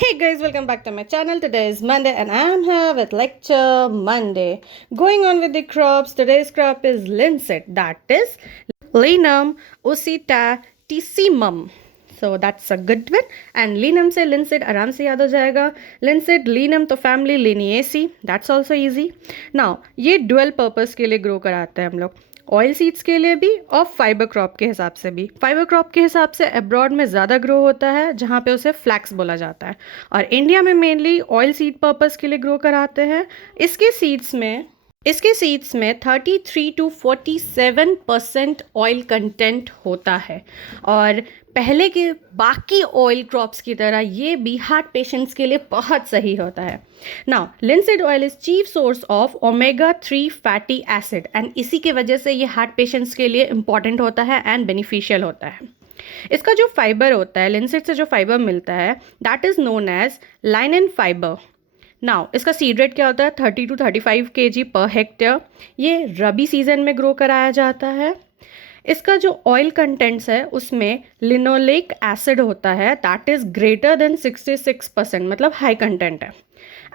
Hey guys, welcome back to my channel. Today is Monday and I am here with lecture Monday. Going on with the crops, today's crop is linseed, that is Linum oxytaticimum. So that's a good one. And linum से linseed आराम से याद हो जाएगा. Linseed, linum तो family Liniaceae, that's also easy. Now ये dual purpose के लिए grow कराते हैं हम लोग. ऑयल सीड्स के लिए भी और फाइबर क्रॉप के हिसाब से भी. फाइबर क्रॉप के हिसाब से अब्रॉड में ज़्यादा ग्रो होता है जहाँ पे उसे फ्लैक्स बोला जाता है, और इंडिया में मेनली ऑयल सीड पर्पस के लिए ग्रो कराते हैं. इसके सीड्स में 33 to 47% ऑयल कंटेंट होता है, और पहले के बाकी ऑयल क्रॉप्स की तरह ये भी हार्ट पेशेंट्स के लिए बहुत सही होता है. Now linseed oil is chief source of omega 3 fatty acid, and इसी की वजह से ये हार्ट पेशेंट्स के लिए इंपॉर्टेंट होता है एंड बेनिफिशियल होता है. इसका जो फाइबर होता है, लिंसीड से जो फाइबर मिलता है, that is known as linen fibre. Now इसका सीड रेट क्या होता है? 30 to 35 kg पर हेक्टेयर. ये रबी सीजन में ग्रो कराया जाता है. इसका जो ऑयल कंटेंट्स है उसमें लिनोलेक एसिड होता है, दैट इज़ ग्रेटर देन 66%, मतलब हाई कंटेंट है.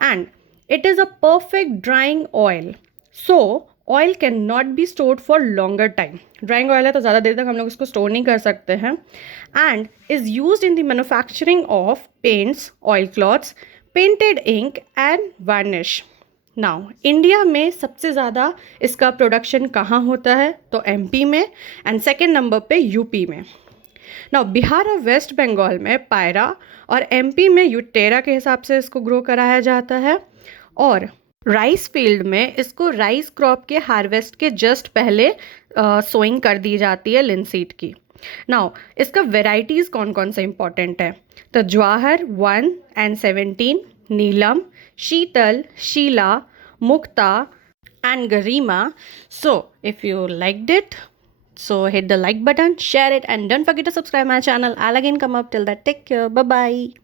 And it is a perfect drawing oil, so oil can not be stored for longer time. Drawing oil है तो ज़्यादा देर तक हम लोग इसको स्टोर नहीं कर सकते हैं. And is used in the manufacturing of paints, oil cloths, painted ink and varnish. Now India में सबसे ज़्यादा इसका प्रोडक्शन कहाँ होता है? तो एमपी में, एंड सेकेंड नंबर पे यूपी में. नाउ बिहार और वेस्ट बंगाल में पायरा, और एमपी में यूटेरा के हिसाब से इसको ग्रो कराया जाता है. और राइस फील्ड में इसको राइस क्रॉप के हार्वेस्ट के जस्ट पहले सोइंग कर दी जाती है लिंसीड की. नाउ इसका वेराइटीज़ कौन कौन से इंपॉर्टेंट है? तो Jawahar 1 and 17, Neelam, Sheetal, Sheila, Mukta and garima. So if you liked it, so hit the like button, share it, and don't forget to subscribe my channel. I'll again come up. Till that, take care. Bye bye.